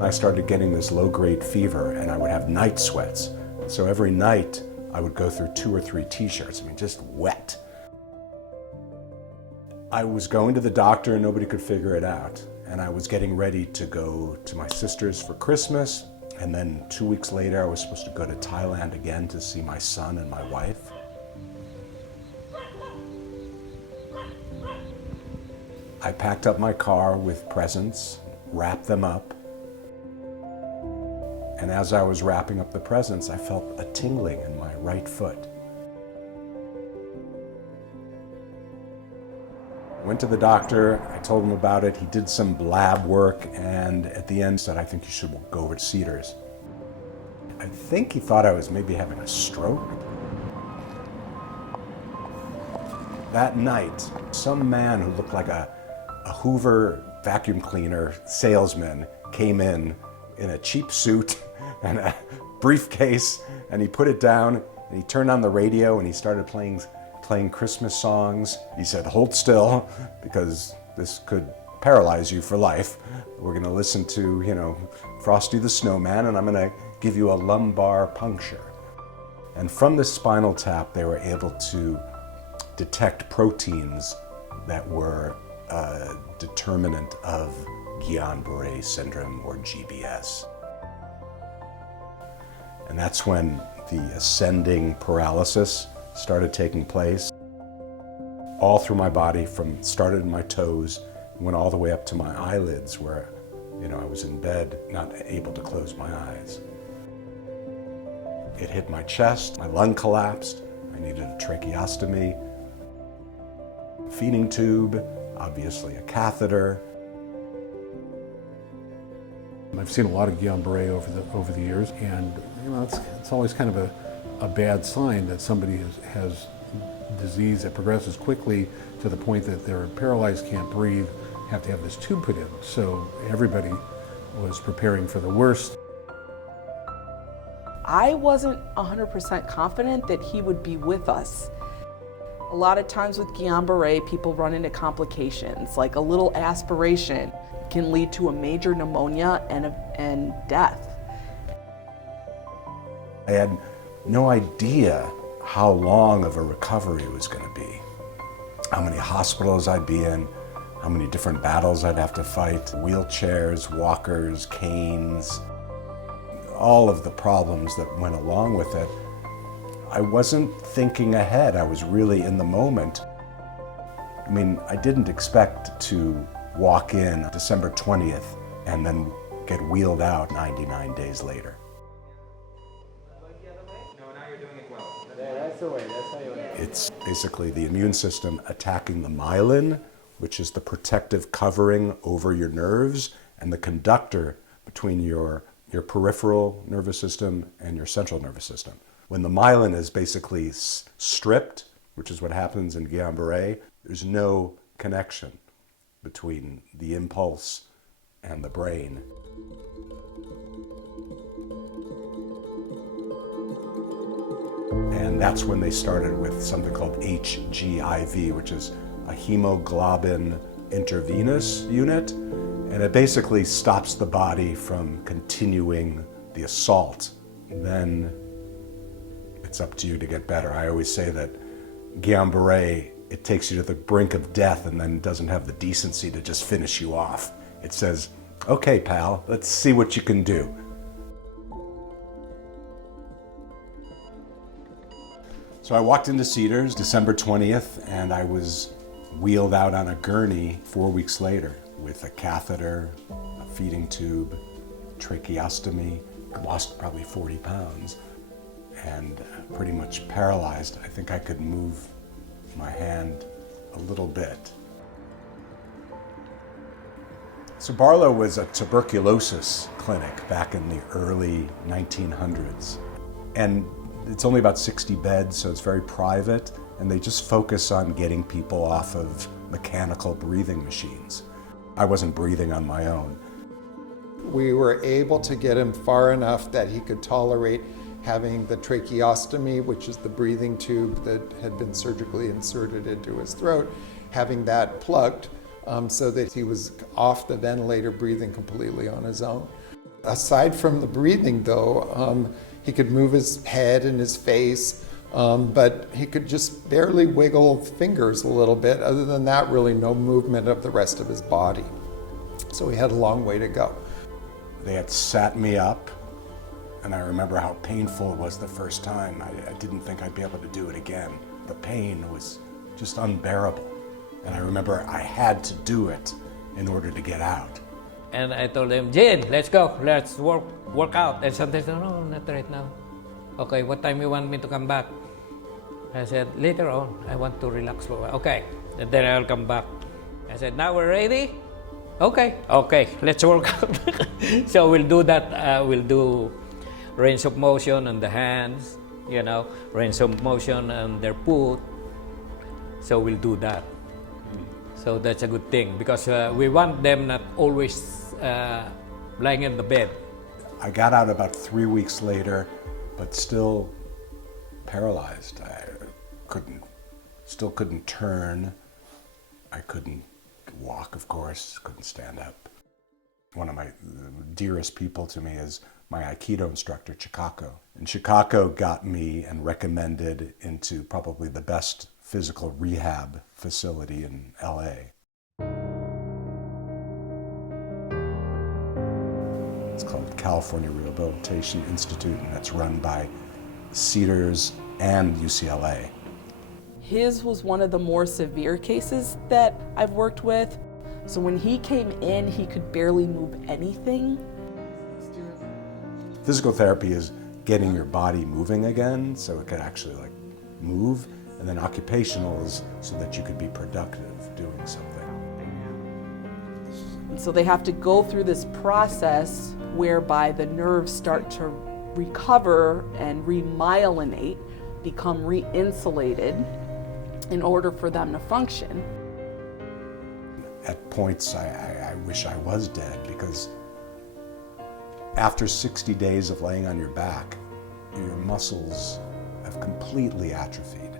I started getting this low-grade fever and I would have night sweats. So every night I would go through 2 or 3 t-shirts, just wet. I was going to the doctor and nobody could figure it out. And I was getting ready to go to my sister's for Christmas. And then 2 weeks later, I was supposed to go to Thailand again to see my son and my wife. I packed up my car with presents, wrapped them up. And as I was wrapping up the presents, I felt a tingling in my right foot. I went to the doctor, I told him about it, he did some lab work, and at the end said, I think you should go over to Cedars. I think he thought I was maybe having a stroke. That night, some man who looked like a Hoover vacuum cleaner salesman came in a cheap suit and a briefcase, and he put it down, and he turned on the radio and he started playing Christmas songs. He said, hold still, because this could paralyze you for life. We're gonna listen to, Frosty the Snowman, and I'm gonna give you a lumbar puncture. And from this spinal tap, they were able to detect proteins that were a determinant of Guillain-Barre syndrome, or GBS. And that's when the ascending paralysis started taking place all through my body, started in my toes, went all the way up to my eyelids, where I was in bed, not able to close my eyes. It hit my chest, my lung collapsed, I needed a tracheostomy, feeding tube, obviously a catheter. I've seen a lot of Guillain-Barre over the years, and it's always kind of a bad sign that somebody has disease that progresses quickly to the point that they're paralyzed, can't breathe, have to have this tube put in. So everybody was preparing for the worst. I wasn't 100% confident that he would be with us. A lot of times with Guillain-Barre, people run into complications, like a little aspiration can lead to a major pneumonia and death. I had no idea how long of a recovery it was going to be, how many hospitals I'd be in, how many different battles I'd have to fight, wheelchairs, walkers, canes, all of the problems that went along with it. I wasn't thinking ahead, I was really in the moment. I didn't expect to walk in December 20th and then get wheeled out 99 days later. It's basically the immune system attacking the myelin, which is the protective covering over your nerves, and the conductor between your peripheral nervous system and your central nervous system. When the myelin is basically stripped, which is what happens in Guillain-Barre, there's no connection between the impulse and the brain. And that's when they started with something called HGIV, which is a hemoglobin intravenous unit. And it basically stops the body from continuing the assault. Then it's up to you to get better. I always say that Guillain-Barre, it takes you to the brink of death and then doesn't have the decency to just finish you off. It says, okay, pal, let's see what you can do. So I walked into Cedars December 20th, and I was wheeled out on a gurney 4 weeks later with a catheter, a feeding tube, tracheostomy, lost probably 40 pounds, and pretty much paralyzed. I think I could move my hand a little bit. So Barlow was a tuberculosis clinic back in the early 1900s. And it's only about 60 beds, so it's very private, and they just focus on getting people off of mechanical breathing machines. I wasn't breathing on my own. We were able to get him far enough that he could tolerate having the tracheostomy, which is the breathing tube that had been surgically inserted into his throat, having that plugged so that he was off the ventilator breathing completely on his own. Aside from the breathing, though, he could move his head and his face, but he could just barely wiggle fingers a little bit. Other than that, really no movement of the rest of his body. So he had a long way to go. They had sat me up, and I remember how painful it was the first time. I didn't think I'd be able to do it again. The pain was just unbearable. And I remember I had to do it in order to get out. And I told them, Jane, let's go, let's work out. And sometimes, no, not right now. Okay, what time you want me to come back? I said, later on, I want to relax for a while. Okay, and then I'll come back. I said, now we're ready? Okay, let's work out. So we'll do that, we'll do range of motion on the hands, range of motion on their foot. So we'll do that. So that's a good thing because we want them not always lying in the bed. I got out about 3 weeks later, but still paralyzed. I still couldn't turn. I couldn't walk, of course, couldn't stand up. One of my dearest people to me is my Aikido instructor, Chikako. And Chikako got me and recommended into probably the best physical rehab facility in LA. It's called California Rehabilitation Institute, and it's run by Cedars and UCLA. His was one of the more severe cases that I've worked with. So when he came in, he could barely move anything. Physical therapy is getting your body moving again so it could actually move, and then occupational is so that you could be productive doing something. And so they have to go through this process whereby the nerves start to recover and remyelinate, become re-insulated in order for them to function. At points, I wish I was dead, because after 60 days of laying on your back, your muscles have completely atrophied.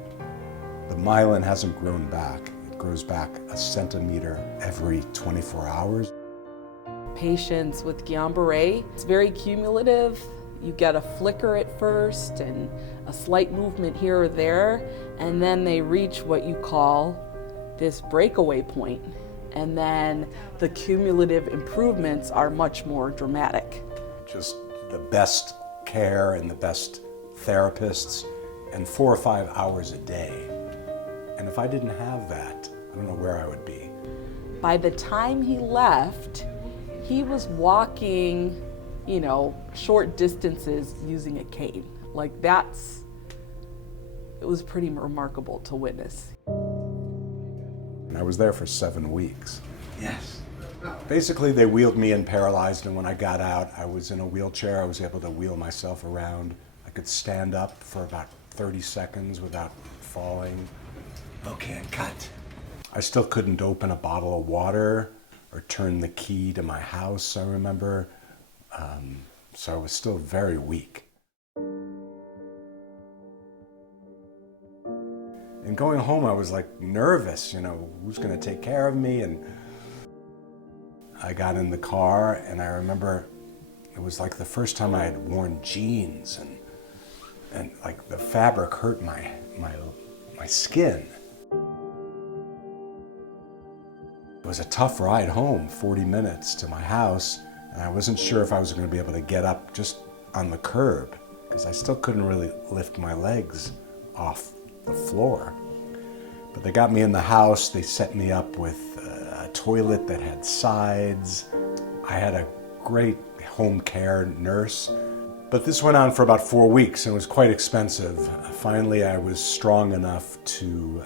The myelin hasn't grown back. It grows back a centimeter every 24 hours. Patients with Guillain-Barre, it's very cumulative. You get a flicker at first and a slight movement here or there, and then they reach what you call this breakaway point. And then the cumulative improvements are much more dramatic. Just the best care and the best therapists, and 4 or 5 hours a day. And if I didn't have that, I don't know where I would be. By the time he left, he was walking, short distances using a cane. It was pretty remarkable to witness. And I was there for 7 weeks. Yes. Basically, they wheeled me in paralyzed, and when I got out, I was in a wheelchair. I was able to wheel myself around. I could stand up for about 30 seconds without falling. Okay, cut. I still couldn't open a bottle of water or turn the key to my house, I remember. So I was still very weak. And going home, I was nervous, who's gonna take care of me? And I got in the car, and I remember it was the first time I had worn jeans, and the fabric hurt my skin. It was a tough ride home, 40 minutes to my house, and I wasn't sure if I was going to be able to get up just on the curb, because I still couldn't really lift my legs off the floor. But they got me in the house. They set me up with a toilet that had sides. I had a great home care nurse. But this went on for about 4 weeks, and it was quite expensive. Finally, I was strong enough to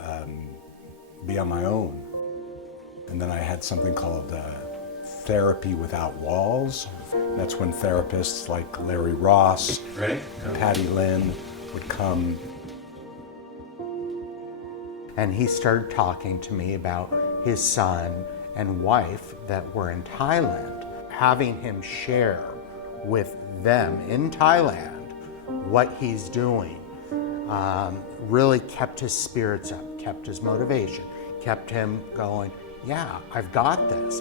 be on my own. And then I had something called therapy without walls. That's when therapists like Larry Ross, Patty Lynn would come. And he started talking to me about his son and wife that were in Thailand, having him share with them in Thailand what he's doing. Really kept his spirits up, kept his motivation, kept him going, yeah, I've got this.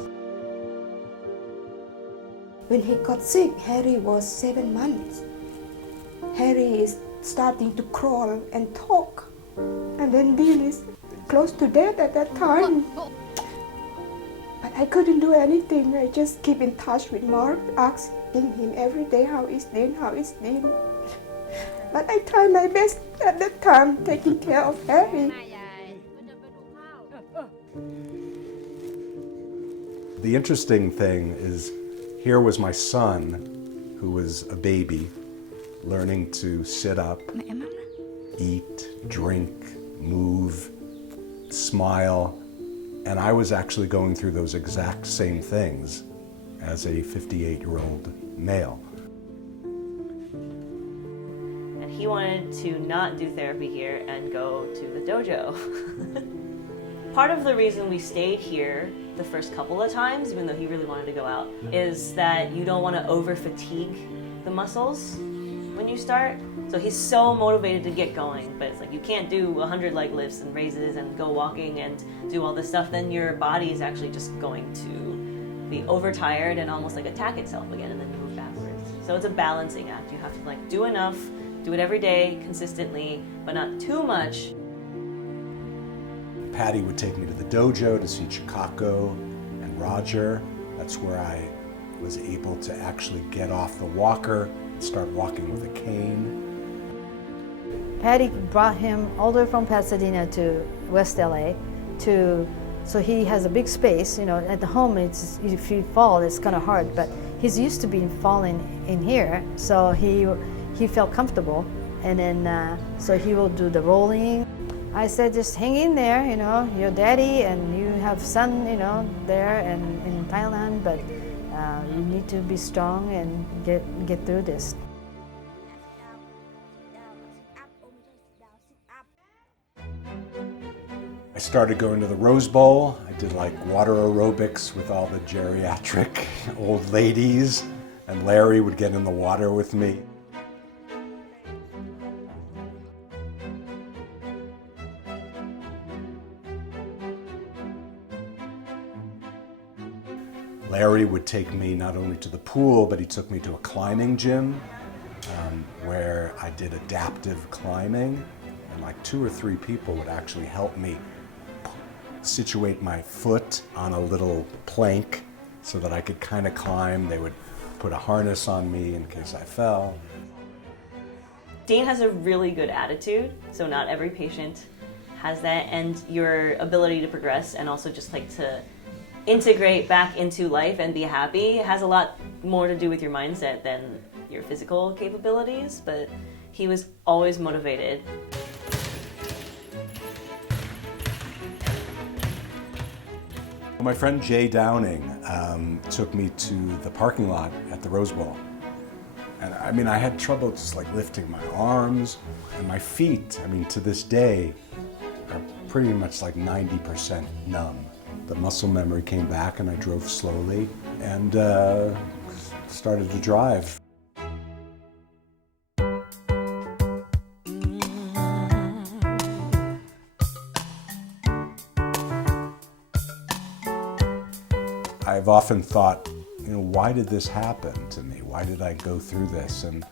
When he got sick, Harry was 7 months. Harry is starting to crawl and talk. And then Dean is close to death at that time. But I couldn't do anything. I just keep in touch with Mark, asking him every day, how is Dean, how is Dean? But I try my best at that time, taking care of Harry. The interesting thing is, here was my son, who was a baby, learning to sit up, eat, drink, move, smile, and I was actually going through those exact same things as a 58-year-old male. And he wanted to not do therapy here and go to the dojo. Part of the reason we stayed here the first couple of times, even though he really wanted to go out, is that you don't want to over-fatigue the muscles when you start. So he's so motivated to get going, but it's like you can't do 100 leg lifts and raises and go walking and do all this stuff. Then your body is actually just going to be overtired and almost like attack itself again and then move backwards. So it's a balancing act. You have to like do enough, do it every day consistently, but not too much. Patty would take me to the dojo to see Chicago and Roger. That's where I was able to actually get off the walker and start walking with a cane. Patty brought him all the way from Pasadena to West LA so he has a big space. You know, at the home, it's, if you fall, it's kind of hard, but he's used to being falling in here, so he felt comfortable. And then, so he will do the rolling. I said, just hang in there, you know, you're daddy and you have son, you know, there and in Thailand, but you need to be strong and get through this. I started going to the Rose Bowl. I did like water aerobics with all the geriatric old ladies, and Larry would get in the water with me. Larry would take me not only to the pool, but he took me to a climbing gym where I did adaptive climbing, and like 2 or 3 people would actually help me situate my foot on a little plank so that I could kind of climb. They would put a harness on me in case I fell. Dean has a really good attitude, so not every patient has that, and your ability to progress and also just like to integrate back into life and be happy has a lot more to do with your mindset than your physical capabilities, but he was always motivated. My friend Jay Downing took me to the parking lot at the Rose Bowl. And I mean, I had trouble just like lifting my arms and my feet. I mean, to this day, are pretty much like 90% numb. The muscle memory came back and I drove slowly and started to drive. I've often thought, you know, why did this happen to me? Why did I go through this? And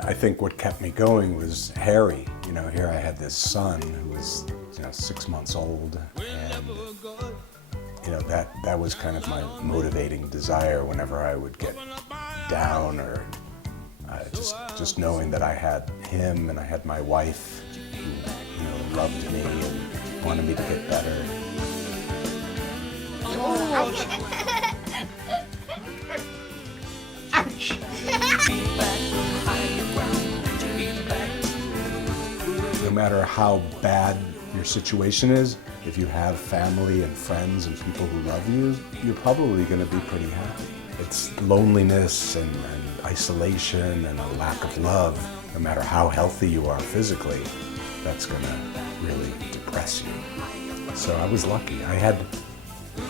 I think what kept me going was Harry. You know, here I had this son who was, you know, 6 months old, and you know, that was kind of my motivating desire whenever I would get down, or just knowing that I had him and I had my wife who, you know, loved me and wanted me to get better. No matter how bad your situation is, if you have family and friends and people who love you, you're probably going to be pretty happy. It's loneliness and isolation and a lack of love, no matter how healthy you are physically, that's going to really depress you. So I was lucky.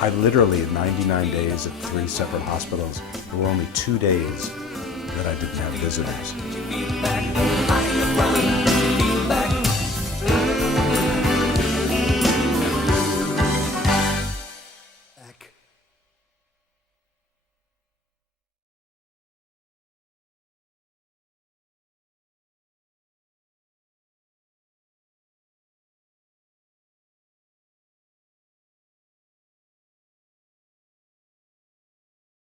I literally had 99 days at 3 separate hospitals. There were only 2 days that I didn't have visitors.